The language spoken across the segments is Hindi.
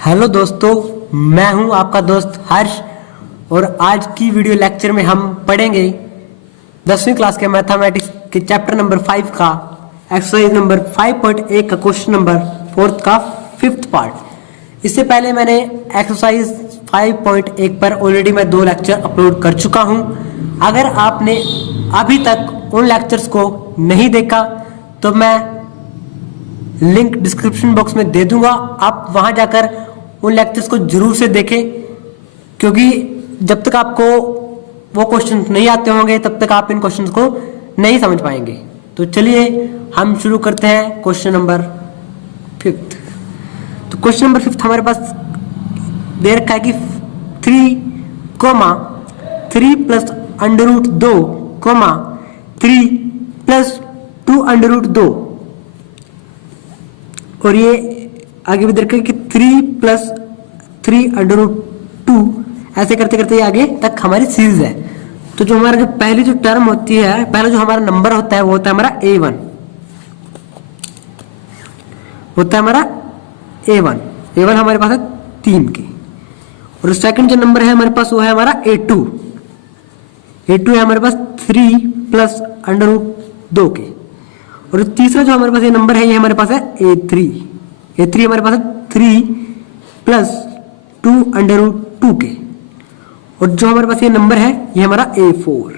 हेलो दोस्तों, मैं हूं आपका दोस्त हर्ष और आज की वीडियो लेक्चर में हम पढ़ेंगे 10वीं क्लास के मैथमेटिक्स के चैप्टर नंबर 5 का एक्सरसाइज नंबर 5.1 का क्वेश्चन नंबर 4 का 5th पार्ट। इससे पहले मैंने एक्सरसाइज 5.1 पर ऑलरेडी मैं 2 लेक्चर अपलोड कर चुका हूं। अगर आपने अभी तक उन लेक्चर्स को नहीं देखा तो मैं लिंक डिस्क्रिप्शन बॉक्स में दे दूंगा, आप वहां जाकर उन लेक्चर्स को जरूर से देखें, क्योंकि जब तक आपको वो क्वेश्चन नहीं आते होंगे तब तक आप इन क्वेश्चंस को नहीं समझ पाएंगे। तो चलिए हम शुरू करते हैं क्वेश्चन नंबर 5। तो क्वेश्चन नंबर 5 हमारे पास दे रखा है कि 3 plus under root 2 3 plus 2 under root 2, और ये आगे भी देखिए कि 3 प्लस 3 अंडर रूट 2, ऐसे करते करते ये आगे तक हमारी सीरीज है। तो जो हमारा जो पहली जो टर्म होती है, पहला जो हमारा नंबर होता है वो होता है हमारा A1, होता है हमारा A1 हमारे पास है 3 की। और सेकंड जो नंबर है हमारे पास वो है हमारा A2 है हमारे पास 3 प्लस अंडर रूट 2 के। और तीसरा जो हमारे पास ये नंबर है ये हमारे पास है A3 हमारे पास है 3 प्लस 2 अंडर रूट 2 के। और जो हमारे पास ये नंबर है ये हमारा A4,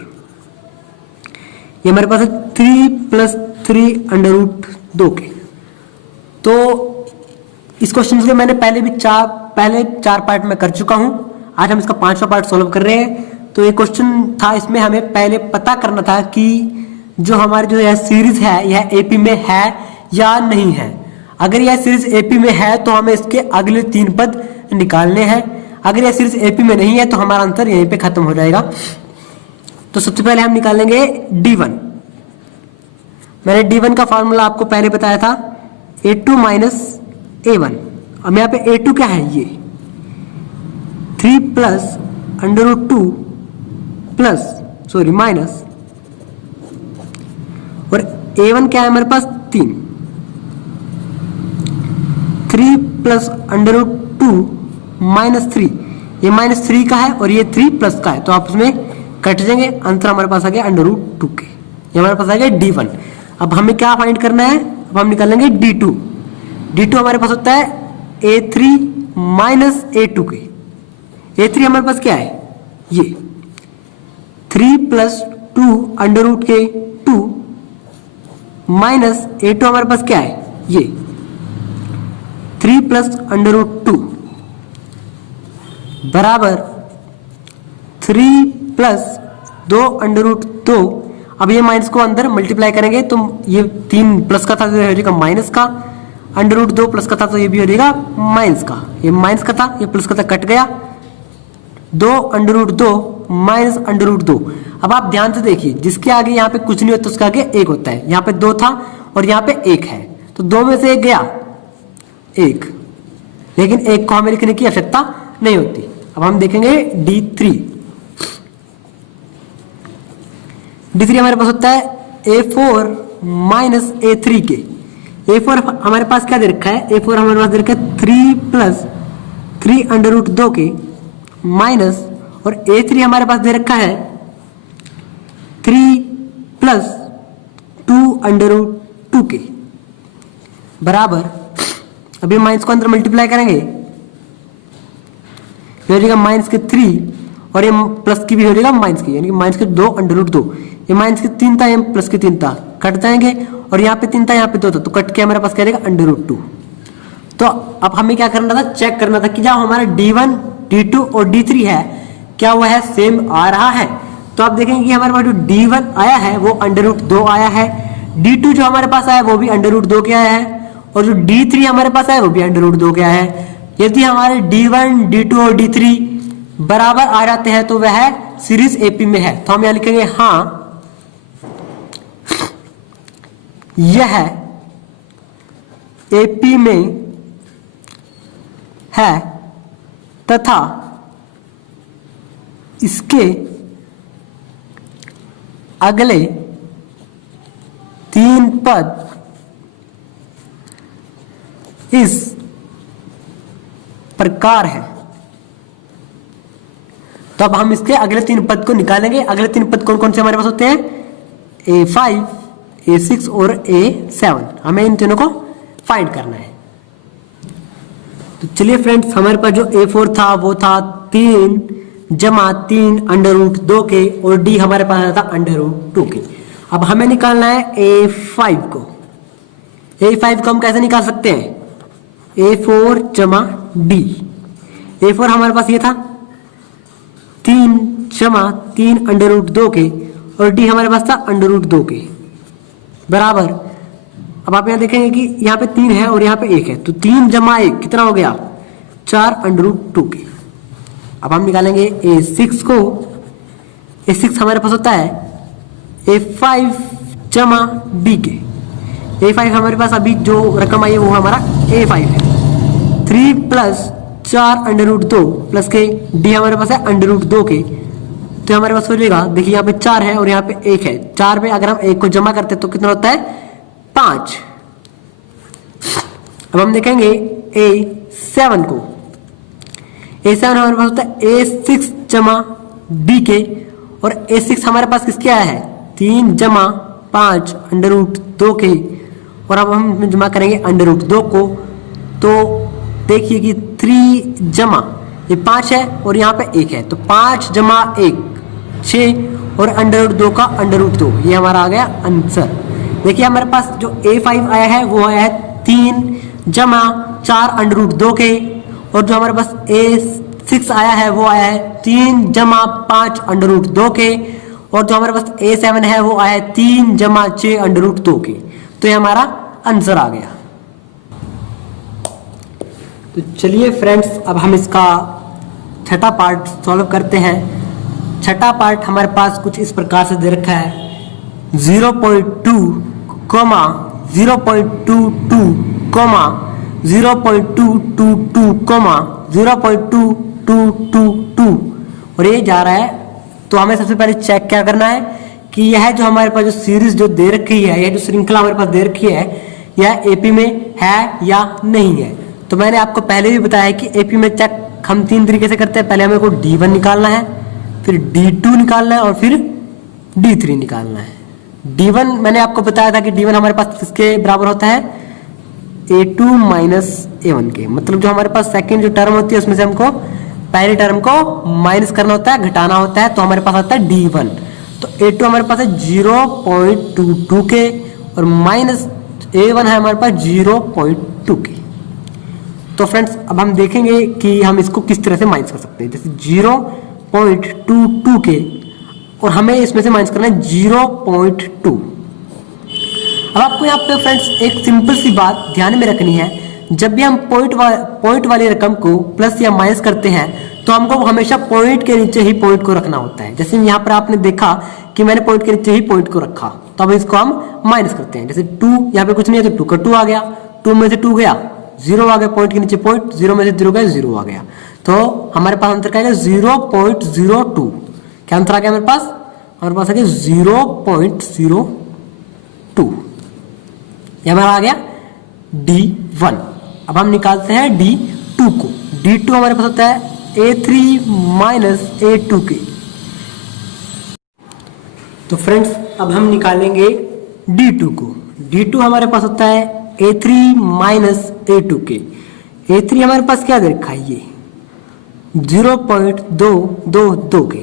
ये हमारे पास है 3 प्लस 3 अंडर रूट 2 के। तो इस क्वेश्चन के मैंने पहले 4 पार्ट में कर चुका हूं। आज हम इसका 5वां पार्ट सॉल्व कर रहे हैं। तो ये क्वेश्चन था, इसमें हमें पहले पता करना था कि जो हमारी जो यह सीरीज है यह एपी में है या नहीं है। अगर यह सीरीज एपी में है तो हमें इसके अगले 3 पद निकालने हैं। अगर यह सीरीज एपी में नहीं है तो हमारा आंसर यहीं पे खत्म हो जाएगा। तो सबसे पहले हम निकालेंगे D1। मैंने D1 का फॉर्मूला आपको पहले बताया था, A2 माइनस A1। अब यहाँ पे A2 क्या है, ये 3 प्लस अंडर रूट 2 माइनस, और A1 क्या है हमारे पास 3 प्लस अंडर रूट 2 माइनस 3, ये माइनस 3 का है और ये 3 प्लस का है, तो आप उसमें कट जाएंगे। अंतर हमारे पास आ गया अंडर रूट 2 के, ये हमारे पास आ गया D1। अब हमें क्या फाइंड करना है, अब हम निकालेंगे D2 हमारे पास होता है A3 माइनस A2 के। A3 हमारे पास क्या है, ये 3 प्लस 2 अंडर रूट के 2 माइनस A2 हमारे पास क्या है, ये 3 प्लस अंडर रूट 2 बराबर 3 प्लस 2 अंडर रूट 2। अब ये माइनस को अंदर मल्टीप्लाई करेंगे तो ये 3 प्लस का था तो ये हो जाएगा माइनस का, अंडर रूट 2 प्लस का था तो ये भी हो जाएगा माइनस का, ये माइनस का था ये प्लस का था, कट गया। 2 under root 2 minus under root 2। अब आप ध्यान से देखिए, जिसके आगे यहाँ पे कुछ नहीं होता उसके आगे 1 होता है। यहाँ पे 2 था और यहाँ पे 1 है, तो 2 में से 1 गया 1, लेकिन 1 को हमें लिखने की आवश्यकता नहीं होती। अब हम देखेंगे D3 हमारे पास होता है A4 माइनस A3 के। A4 हमारे पास क्या दे रखा है, A4 हमारे पास दे रखा है 3 प्लस 3 अंडर रूट 2 के माइनस, और A3 हमारे पास दे रखा है 3 प्लस 2 अंडर रूट 2 के बराबर। अभी माइनस को अंदर मल्टीप्लाई करेंगे, ये हो जाएगा माइनस के 3 और ये प्लस की भी हो जाएगा माइनस की, यानी कि माइनस के 2 अंडर रूट 2। ये माइनस के 3 था, ये प्लस के 3 था, कट जाएंगे। और यहाँ पे 3 था यहाँ पे 2 था, तो कट के हमारे पास क्या रहेगा अंडर रूट 2। तो अब हमें क्या करना था, चेक करना था कि जब हमारा D1 D2 और D3 है क्या वह सेम आ रहा है। तो आप देखेंगे कि हमारे पास जो D1 आया है वो अंडर रूट 2 आया है, D2 जो हमारे पास आया वो भी अंडर रूट 2 के आया है, और जो D3 हमारे पास आया वो भी अंडर रूट 2 के आया है। यदि हमारे D1 D2 और D3 बराबर आ जाते हैं तो वह सीरीज एपी में है। तो हम यहां लिखेंगे हाँ यह एपी में है तथा इसके अगले 3 पद इस प्रकार है। तो अब हम इसके अगले 3 पद को निकालेंगे। अगले 3 पद कौन कौन से हमारे पास होते हैं? A5, A6 और A7। हमें इन तीनों को फाइंड करना है। तो चलिए फ्रेंड्स, हमारे पास जो A4 था वो था 3 जमा 3 अंडर रूट 2 के, और D हमारे पास आया था अंडर रूट 2 के। अब हमें निकालना है A5 को। A5 को हम कैसे निकाल सकते हैं? A4 जमा D। A4 हमारे पास ये था 3 जमा 3 अंडर रूट 2 के, और D हमारे पास था अंडर रूट 2 के, बराबर। अब आप यहाँ देखेंगे कि यहाँ पे 3 है और यहाँ पे 1 है, तो 3 जमा 1 कितना हो गया? 4 अंडर रूट 2 के। अब हम निकालेंगे A6 को। A6 हमारे पास होता है A5 जमा D के। A5 हमारे पास अभी जो रकम आई है वो हमारा A5 है। 3 प्लस 4 अंडर रूट 2 प्लस के D हमारे पास है अंडर रूट 2 के। तो हमारे पास हो जाएगा, देखिए यहाँ पे 4 है और यहाँ पे 1 है। 4 पे अगर हम 1 को जमा करते हैं तो कितना होता है? 5। अब हम देखेंगे A7 को। A7 हमारे पास होता है A6 जमा D के, और A6 हमारे पास किसके आया है? 3 जमा 5 अंडर रूट 2 के, और अब हम जमा करेंगे अंडर रूट 2 को। तो देखिए कि 3 जमा ये 5 है और यहाँ पे 1 है, तो 5 जमा 1 6, और अंडर रूट 2 का अंडर रूट 2, ये हमारा आ गया आंसर। देखिए हमारे पास जो A5 आया है वो आया है 3 जमा 4 अंडर रूट 2 के, और जो हमारे पास A6 आया है वो आया है 3 जमा 5 अंडर रूट 2 के, और जो हमारे पास A7 है वो आया है 3 जमा 6 अंडर रूट 2 के। तो ये हमारा आंसर आ गया। तो चलिए फ्रेंड्स, अब हम इसका छठा पार्ट सॉल्व करते हैं। छठा पार्ट हमारे पास कुछ इस प्रकार से दे रखा है 0.2, 0.22, 0.222, 0.2222, और ये जा रहा है। तो हमें सबसे पहले चेक क्या करना है कि यह जो हमारे पास जो सीरीज जो दे रखी है, यह जो श्रृंखला हमारे पास दे रखी है, यह एपी में है या नहीं है। तो मैंने आपको पहले भी बताया है कि एपी में चेक हम 3 तरीके से करते हैं। पहले हमें को D1 निकालना है, फिर D2 निकालना है, और फिर D3 निकालना है। D1 मैंने आपको बताया था कि D1 हमारे पास किसके बराबर होता है? A2 माइनस A1 के। मतलब जो हमारे पास सेकंड जो टर्म होती है उसमें से हमको पहले टर्म को माइनस करना होता है, घटाना होता है, तो हमारे पास आता है D1। तो A2 हमारे पास है 0.22 के, और माइनस A1 है हमारे पास 0.2 के। तो फ्रेंड्स, अब हम देखेंगे कि हम इसको किस तरह से माइनस कर सकते हैं। जैसे 0.22 के, और हमें इसमें से माइनस करना है 0.2। अब आपको यहाँ पे फ्रेंड्स एक सिंपल सी बात ध्यान में रखनी है। जब भी हम पॉइंट वाली रकम को प्लस या माइनस करते हैं तो हमको हमेशा पॉइंट के नीचे ही पॉइंट को रखना होता है। जैसे यहाँ पर आपने देखा कि मैंने पॉइंट के नीचे ही पॉइंट को रखा, तो अब इसको हम माइनस करते हैं। जैसे 2 यहाँ पे कुछ नहीं है तो 2 का 2 आ गया, 2 में से 2 गया 0 आ गया, पॉइंट के नीचे पॉइंट, 0 में से 0 गया 0 आ गया। तो हमारे पास आंसर क्या है? 0.02। क्या आंसर आ गया हमारे पास? हमारे पास आ गया 0.02। ये हमारा आ गया D1। अब हम निकालते हैं D2 को। D2 हमारे पास होता है A3 माइनस A2 के। तो फ्रेंड्स, अब हम निकालेंगे D2 को। D2 हमारे पास होता है A3 माइनस A2 के। A3 हमारे पास क्या दे रखा है? ये 0.222 के।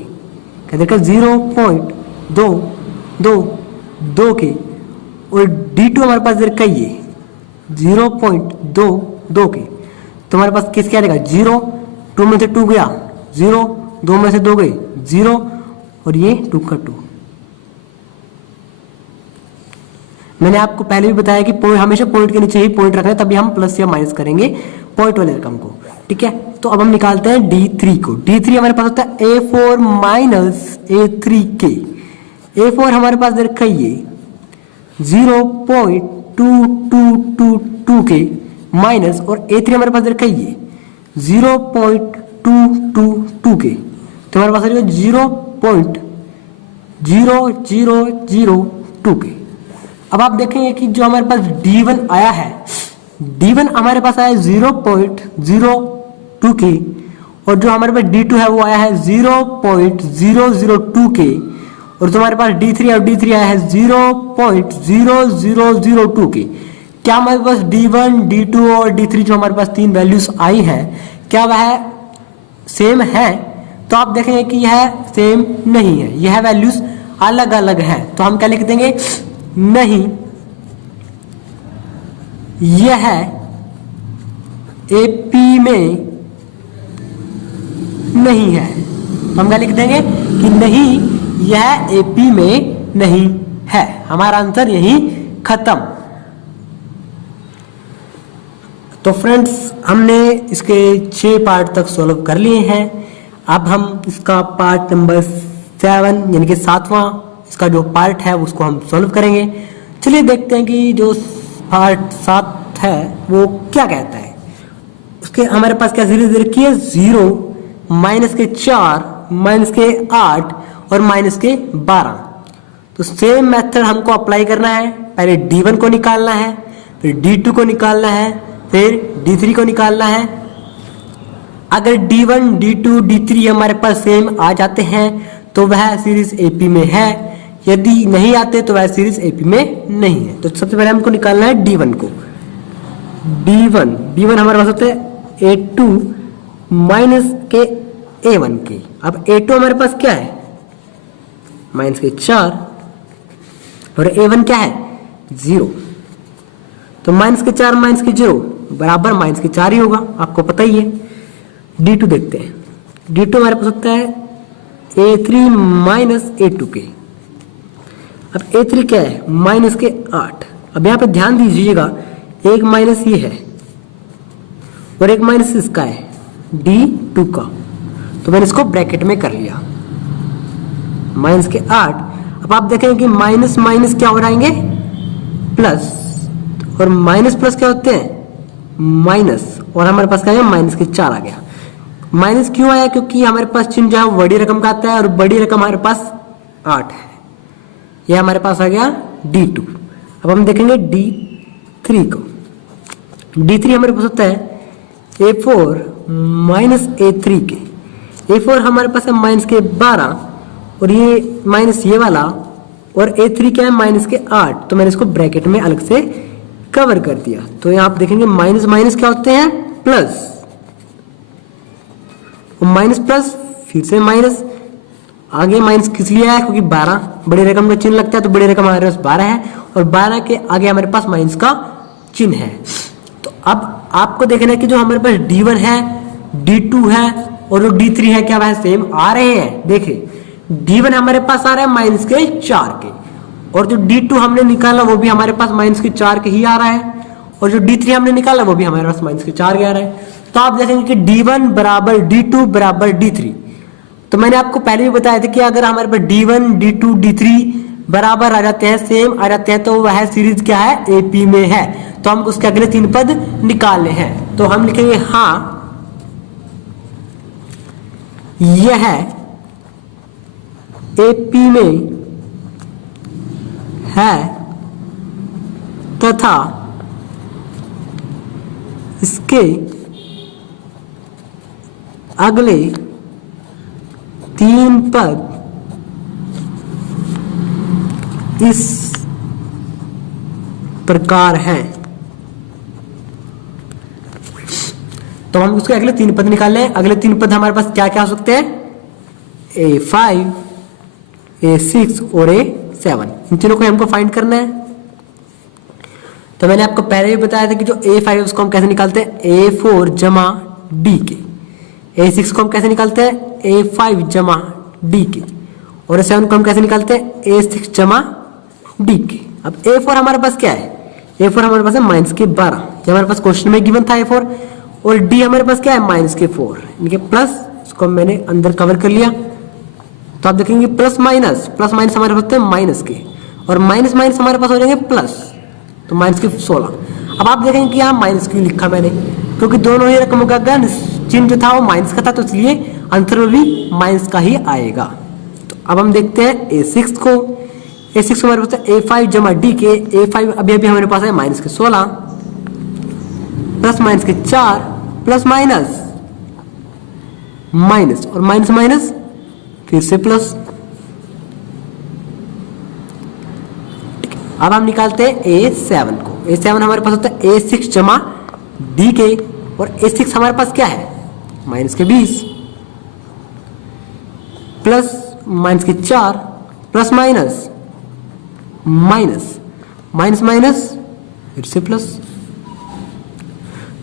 क्या देखा? 0.222 के, और D2 हमारे पास दे रखा है ये 0.22 के। तो हमारे पास किस क्या रहेगा? 0, 2 में से 2 गया 0, 2 में से 2 गए 0, और ये 2 का 2। मैंने आपको पहले भी बताया कि हमेशा पॉइंट के नीचे ही पॉइंट रखना है, तभी हम प्लस या माइनस करेंगे पॉइंट वाले रकम को। ठीक है, तो अब हम निकालते हैं D3 को। D3 हमारे पास होता है A4 माइनस A3 के। A4 हमारे पास दे रखा है ये 0.2222 के माइनस, और A3 हमारे पास दे रखा है ये 0.222 के। तो हमारे पास रहेगा 0.0002 के। अब आप देखेंगे कि जो हमारे पास D1 आया है, D1 हमारे पास आया 0.0 के, और जो हमारे पास D2 है वो आया है 0.002 के, और जो हमारे पास D3 है D3 आया है 0.0002 के। क्या हमारे पास D1, D2 और D3 जो हमारे पास तीन वैल्यूज आई है, क्या वह सेम है? तो आप देखेंगे कि यह सेम नहीं है, यह वैल्यूज अलग अलग है। तो हम क्या लिख देंगे? नहीं, यह AP में नहीं है। तो हम क्या लिख देंगे कि नहीं, यह AP में नहीं है। हमारा आंसर यही खत्म। तो फ्रेंड्स, हमने इसके 6 पार्ट तक सॉल्व कर लिए हैं। अब हम इसका पार्ट नंबर 7 यानी कि 7वां इसका जो पार्ट है उसको हम सॉल्व करेंगे। चलिए देखते हैं कि जो पार्ट 7 है वो क्या कहता है। उसके हमारे पास क्या सीरीज रखी है? 0, -4, -8 और -12। तो सेम मेथड हमको अप्लाई करना है। पहले D1 को निकालना है, फिर D2 को निकालना है, फिर D3 को निकालना है। अगर D1, D2, D3 हमारे पास सेम आ जाते हैं तो वह सीरीज AP में है, यदि नहीं आते तो वह सीरीज AP में नहीं है। तो सबसे पहले हमको निकालना है D1 को। D1 हमारे पास होता है A2 माइनस के A1 के। अब A2 हमारे पास क्या है? -4, और A1 क्या है? 0। तो -4 -0 बराबर -4 ही होगा, आपको पता ही है। D2 देखते हैं। D2 हमारे पास होता है A3 माइनस A2 के। अब A3 क्या है? -8। अब यहाँ पे ध्यान दीजिएगा, एक माइनस ये है और एक माइनस इसका है D2 का, तो मैंने इसको ब्रैकेट में कर लिया। -8। अब आप देखेंगे कि माइनस माइनस क्या हो जाएंगे? प्लस, और माइनस प्लस क्या होते हैं? माइनस, और हमारे पास क्या है? -4 आ गया। माइनस क्यों आया? क्योंकि हमारे पास चिन्ह जो है बड़ी रकम का आता है, और बड़ी रकम हमारे पास 8 है। यह हमारे पास आ गया D2। अब हम देखेंगे D3 को। D3 हमारे पास होता है A4 माइनस A3 के। A4 हमारे पास है -12, और ये माइनस ये वाला, और A3 क्या है? -8। तो मैंने इसको ब्रैकेट में अलग से कवर कर दिया। तो यहाँ आप देखेंगे माइनस माइनस क्या होते हैं? प्लस, माइनस प्लस, फिर से माइनस। आगे माइनस किस लिए आया? क्योंकि 12 बड़ी रकम का चिन्ह लगता है, तो बड़ी रकम हमारे पास 12 है, और 12 के आगे हमारे पास माइनस का चिन्ह है। तो अब आपको देखना है कि जो हमारे पास D1 है, D2 है और जो D3 है, क्या वह सेम आ रहे हैं? देखिए, D1 हमारे पास आ रहा है -4 के, और जो D2 हमने निकाला वो भी हमारे पास -4 के ही आ रहा है, और जो D3 हमने निकाला वो भी हमारे पास -4 के आ रहा है। तो आप देखेंगे कि D1 बराबर D2 बराबर D3। तो मैंने आपको पहले भी बताया था कि अगर हमारे पास D1, D2, D3 बराबर आ जाते हैं, सेम आ जाते हैं, तो वह सीरीज क्या है? AP में है। तो हम उसके अगले 3 पद निकालने हैं। तो हम लिखेंगे हाँ, यह AP में है तथा इसके अगले 3 पद इस प्रकार हैं। तो हम उसके अगले 3 पद निकाल लें। अगले 3 पद हमारे पास क्या क्या हो सकते हैं? A5, A6 और A7। इन तीनों को हमको फाइंड करना है। तो मैंने आपको पहले भी बताया था कि जो A5 है उसको हम कैसे निकालते हैं? A4 जमा D के। A6 को हम कैसे निकालते हैं? A5 जमा D के। और A7 को हम कैसे निकालते हैं? A6 जमा D के। अब A4 हमारे पास क्या है? A4 हमारे पास है -12, जो हमारे पास क्वेश्चन में गिवन था A4, और D हमारे पास क्या है? -4, इनके प्लस, इसको मैंने अंदर कवर कर लिया। तो आप देखेंगे प्लस माइनस हमारे पास होते हैं माइनस के, और माइनस माइनस हमारे पास हो जाएंगे प्लस, तो -16। अब आप देखेंगे कि यहाँ माइनस क्यों लिखा मैंने? क्योंकि दोनों ही रकमों का चिन्ह जो था वो माइनस का था, तो इसलिए आंसर में भी माइनस का ही आएगा। तो अब हम देखते हैं A6 को। A6 हमारे पास है A5 जमा D के। A5 अभी अभी हमारे पास है -16 प्लस -4 प्लस माइनस माइनस और माइनस माइनस फिर से प्लस। अब हम निकालते हैं A7 को। A7 हमारे पास होता है A6 जमा डी के, और A6 हमारे पास क्या है, माइनस के 20 प्लस माइनस के 4 plus minus minus minus minus फिर से प्लस।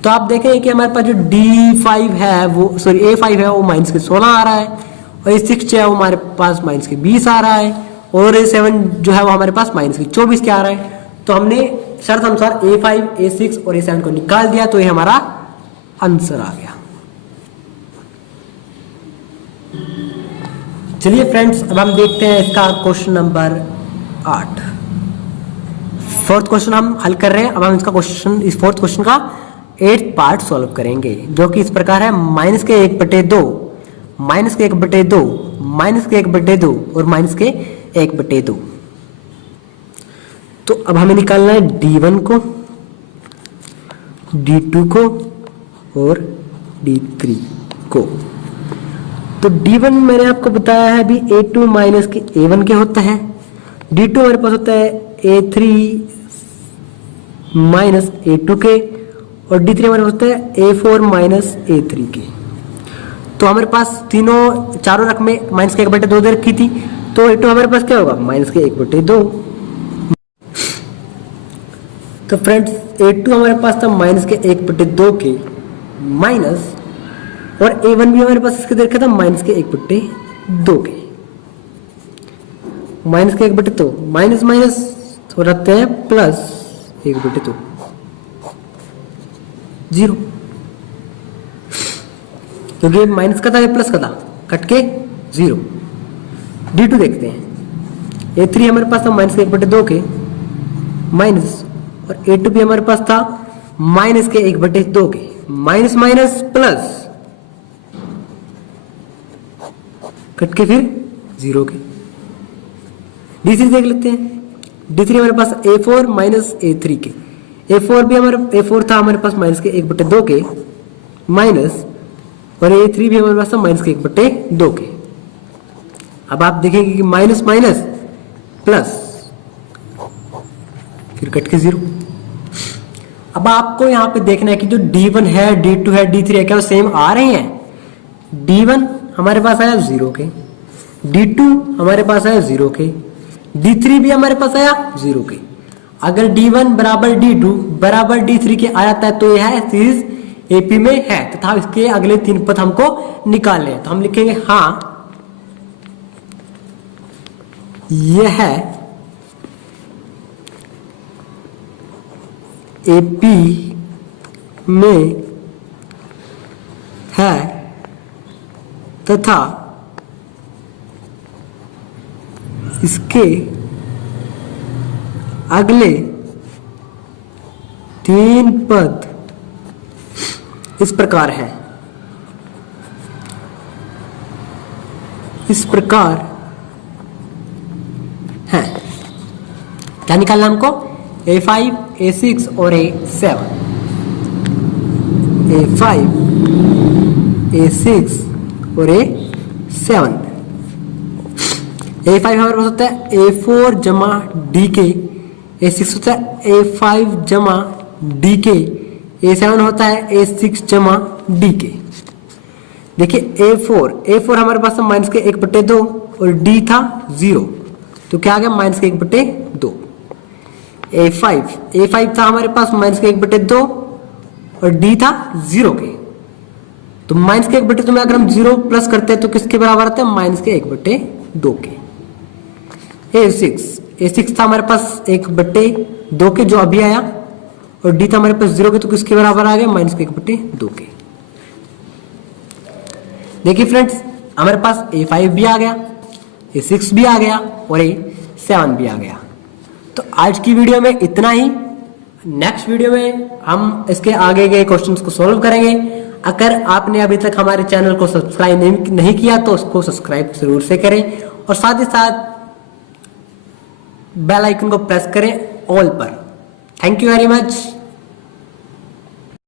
तो आप देखें कि हमारे पास जो D5 है वो सॉरी A5 है वो माइनस के 16 आ रहा है, और A6 जो है वो हमारे पास माइनस के 20 आ रहा है, और A7 जो है वो हमारे पास माइनस के 24 के आ रहा है। तो हमने शर्त अनुसार A5, A6 और A7 को निकाल दिया, तो ये हमारा आंसर आ गया। चलिए फ्रेंड्स, अब हम देखते हैं इसका क्वेश्चन नंबर 8। फोर्थ क्वेश्चन हम हल कर रहे हैं। अब हम इसका क्वेश्चन, इस फोर्थ क्वेश्चन का 8th पार्ट सॉल्व करेंगे, जो कि इस प्रकार है। माइनस के 1/2, माइनस के 1/2, माइनस के 1/2 और माइनस के 1/2। तो अब हमें निकालना है D1 को, D2 को और D3 को। तो D1 मैंने आपको बताया है अभी A2 माइनस के A1 के होता है। D2 हमारे पास होता है A3 माइनस A2 के, और D3 हमारे पास होता है A4 माइनस A3 के। तो हमारे पास चारों रकमें माइनस के 1/2 दे रखी थी, तो A2 हमारे पास क्या होगा, माइनस के 1/2। तो फ्रेंड्स A2 हमारे पास था माइनस के 1/2 के माइनस, और A1 भी हमारे पास इसके दे रखा था माइनस के 1/2 के। माइनस के 1/2 माइनस माइनस हो जाते हैं प्लस 1/2 0, क्योंकि माइनस का था या प्लस का था, कट के 0। D2 देखते हैं। A3 हमारे पास था माइनस के 1/2 के माइनस, और A2 भी हमारे पास था माइनस के 1/2 के, माइनस माइनस प्लस कट के फिर 0 के। D3 देख लेते हैं। D3 हमारे पास A4 माइनस A3 के। A4 भी A4 था हमारे पास माइनस के 1/2 के माइनस, और A3 भी हमारे पास था माइनस के 1/2 के। अब आप देखेंगे कि माइनस माइनस प्लस फिर कट के 0। अब आपको यहाँ पे देखना है कि जो D1 है, D2 है, D3 है, क्या वो सेम आ रहे हैं। D1 हमारे पास आया 0 के, D2 हमारे पास आया 0 के, D3 भी हमारे पास आया 0 के। अगर D1 बराबर D2 बराबर D3 के आ जाता है तो यह है सीरीज AP में है, तथा इसके अगले 3 पद हमको निकालने हैं। तो हम लिखेंगे हाँ यह है AP में है तथा इसके अगले 3 पद इस प्रकार है, इस प्रकार है। क्या निकालना हमको, A5, A6 और A7। A5, A6 और A7। A5 हमारे पास होता है A4 जमा डी के, A6 होता है A5 जमा डी के, A7 होता है A6 जमा डी के। देखिए A4 हमारे पास था माइनस के 1/2 और D था 0, तो क्या आ गया माइनस के 1/2। A5 था हमारे पास माइनस के 1/2 और D था 0 के, तो माइनस के 1/2 में अगर हम 0 प्लस करते हैं तो किसके बराबर आता है, माइनस के 1/2 के। A6 था हमारे पास 1/2 के जो अभी आया, और D था हमारे पास 0 के, तो किसके बराबर आ गया, माइनस के 1/2 के। देखिए फ्रेंड्स हमारे पास A5 भी आ गया, A6 भी आ गया और A7 भी आ गया। तो आज की वीडियो में इतना ही। नेक्स्ट वीडियो में हम इसके आगे के क्वेश्चंस को सॉल्व करेंगे। अगर आपने अभी तक हमारे चैनल को सब्सक्राइब नहीं किया तो उसको सब्सक्राइब जरूर से करें, और साथ ही साथ बेल आइकन को प्रेस करें ऑल पर। Thank you very much.